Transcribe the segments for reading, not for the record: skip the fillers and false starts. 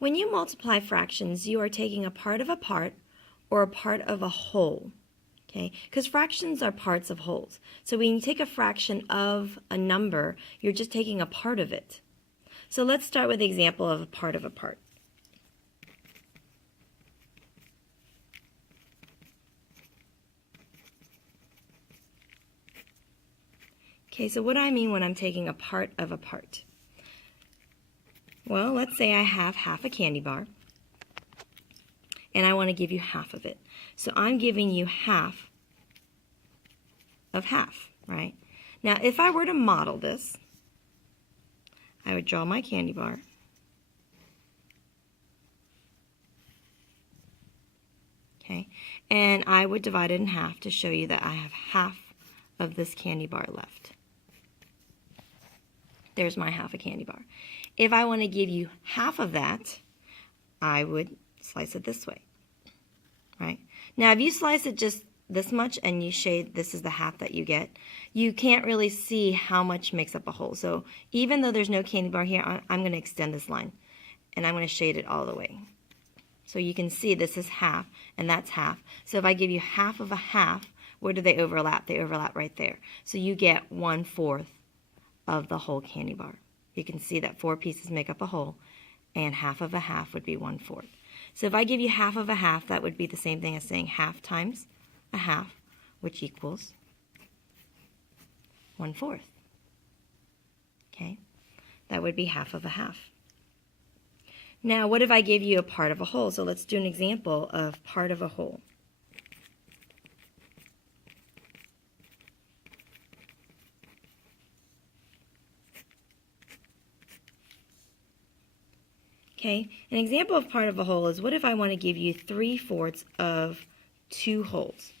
When you multiply fractions, you are taking a part of a part or a part of a whole. Okay, because fractions are parts of wholes. So when you take a fraction of a number, you're just taking a part of it. So let's start with the example of a part of a part. Okay, so what do I mean when I'm taking a part of a part? Well, let's say I have half a candy bar, and I want to give you half of it. So I'm giving you half of half, right? Now, if I were to model this, I would draw my candy bar. Okay, and I would divide it in half to show you that I have half of this candy bar left. There's my half a candy bar. If I want to give you half of that, I would slice it this way, right? Now, if you slice it just this much and you shade this is the half that you get, you can't really see how much makes up a whole. So even though there's no candy bar here, I'm going to extend this line, and I'm going to shade it all the way. So you can see this is half, and that's half. So if I give you half of a half, where do they overlap? They overlap right there. So you get 1/4 of the whole candy bar. You can see that 4 pieces make up a whole, and half of a half would be 1/4. So if I give you half of a half, that would be the same thing as saying half times a half, which equals 1/4. Okay, that would be half of a half. Now, what if I gave you a part of a whole? So let's do an example of part of a whole. Okay, an example of part of a whole is, what if I want to give you 3/4 of 2 wholes?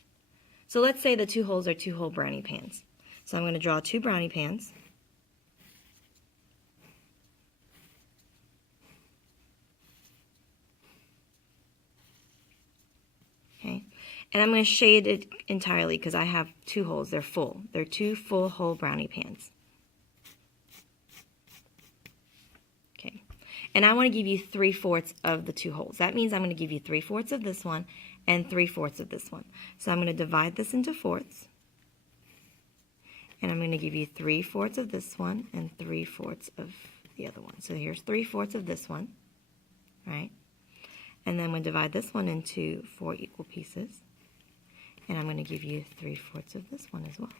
So let's say the 2 wholes are 2 whole brownie pans. So I'm going to draw 2 brownie pans. Okay, and I'm going to shade it entirely because I have 2 holes. They're full. They're 2 full whole brownie pans. Okay, and I want to give you 3/4 of the 2 holes. That means I'm going to give you 3/4 of this one and 3/4 of this one. So I'm going to divide this into fourths, and I'm going to give you 3/4 of this one and 3/4 of the other one. So here's 3/4 of this one, right? And then I'm going to divide this one into 4 equal pieces, and I'm going to give you 3/4 of this one as well.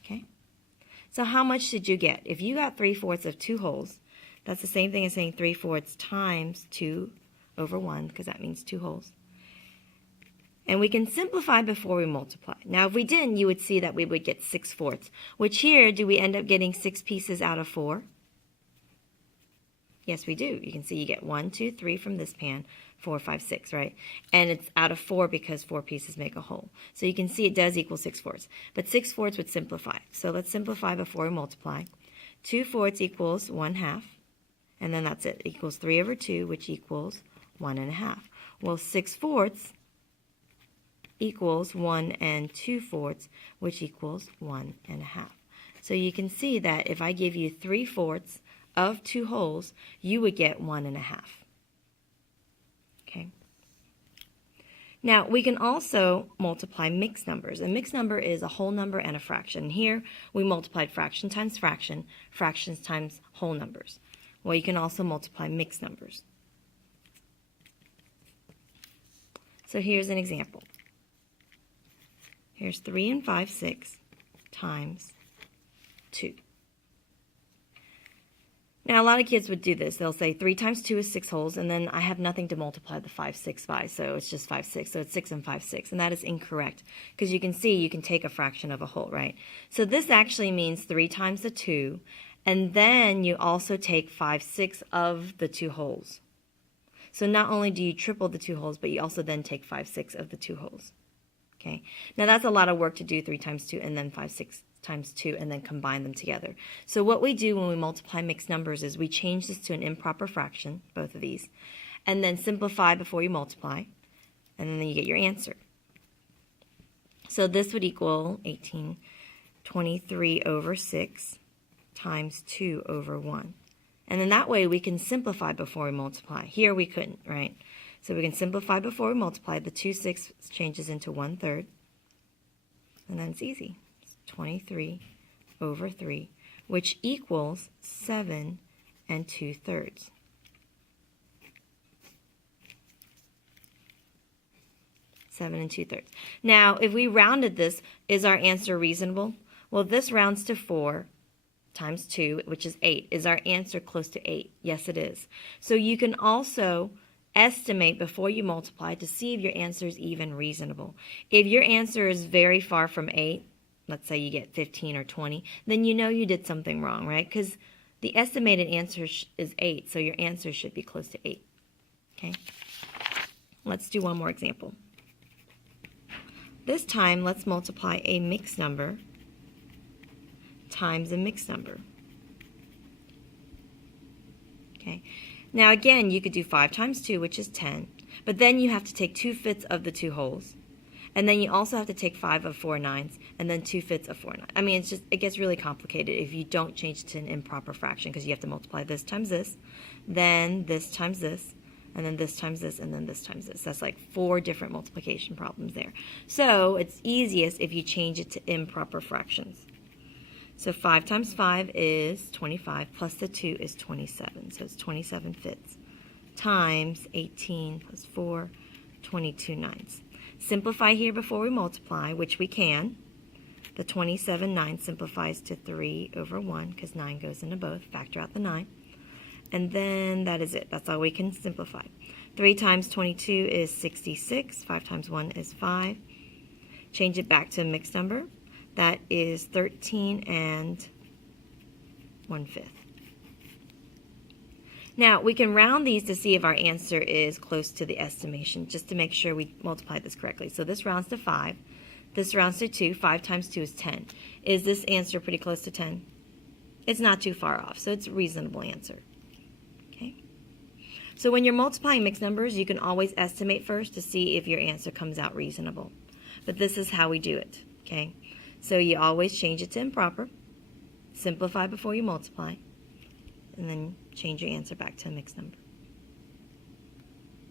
Okay? So how much did you get? If you got 3/4 of 2 wholes, that's the same thing as saying 3/4 times 2 over 1, because that means 2 wholes. And we can simplify before we multiply. Now, if we didn't, you would see that we would get 6/4, which here, do we end up getting 6 pieces out of 4? Yes, we do. You can see you get 1, 2, 3 from this pan, 4, 5, 6, right? And it's out of 4 because 4 pieces make a whole. So you can see it does equal 6/4. But 6/4 would simplify. So let's simplify before we multiply. 2/4 equals 1/2. And then that's it. It equals 3 over 2, which equals 1 1/2. Well, 6/4 equals 1 2/4, which equals 1 1/2. So you can see that if I give you 3/4 of 2 wholes, you would get 1 1/2. Okay. Now, we can also multiply mixed numbers. A mixed number is a whole number and a fraction. Here, we multiplied fraction times fraction, fractions times whole numbers. Well, you can also multiply mixed numbers. So here's an example. Here's 3 5 6 times 2. Now, a lot of kids would do this. They'll say 3 times 2 is 6 wholes, and then I have nothing to multiply the 5, 6 by, so it's just 5, 6. So it's 6 and 5, 6, and that is incorrect because you can see you can take a fraction of a whole, right? So this actually means 3 times the 2, and then you also take 5, 6 of the 2 wholes. So not only do you triple the 2 wholes, but you also then take 5, 6 of the 2 wholes. Okay. Now that's a lot of work to do, 3 times 2 and then 5, 6 times 2 and then combine them together. So what we do when we multiply mixed numbers is we change this to an improper fraction, both of these, and then simplify before you multiply, and then you get your answer. So this would equal 18, 23 over 6 times 2 over 1. And then that way we can simplify before we multiply. Here we couldn't, right? So we can simplify before we multiply. The 2/6 changes into 1/3. And then it's easy. It's 23 over 3, which equals 7 2/3. Seven 2/3. Now, if we rounded this, is our answer reasonable? Well, this rounds to 4 times 2, which is 8. Is our answer close to 8? Yes, it is. So you can also estimate before you multiply to see if your answer is even reasonable. If your answer is very far from 8, let's say you get 15 or 20, then you know you did something wrong, right? Because the estimated answer is 8, so your answer should be close to 8. Okay? Let's do one more example. This time, let's multiply a mixed number times a mixed number. Okay. Now again, you could do 5 times 2, which is 10, but then you have to take 2/5 of the 2 wholes, and then you also have to take 5 of 4 nines, and then 2/5 of 4 nines. I mean, it gets really complicated if you don't change it to an improper fraction, because you have to multiply this times this, then this times this, and then this times this, and then this times this. That's like 4 different multiplication problems there. So it's easiest if you change it to improper fractions. So 5 times 5 is 25, plus the 2 is 27. So it's 27/5 times 18 plus 4, 22 nines. Simplify here before we multiply, which we can. The 27 9 simplifies to 3 over 1, because 9 goes into both. Factor out the 9. And then that is it. That's all we can simplify. 3 times 22 is 66. 5 times 1 is 5. Change it back to a mixed number. That is 13 1/5. Now, we can round these to see if our answer is close to the estimation, just to make sure we multiply this correctly. So this rounds to 5. This rounds to 2. 5 times 2 is 10. Is this answer pretty close to 10? It's not too far off, so it's a reasonable answer. Okay. So when you're multiplying mixed numbers, you can always estimate first to see if your answer comes out reasonable. But this is how we do it, okay? So you always change it to improper, simplify before you multiply, and then change your answer back to a mixed number.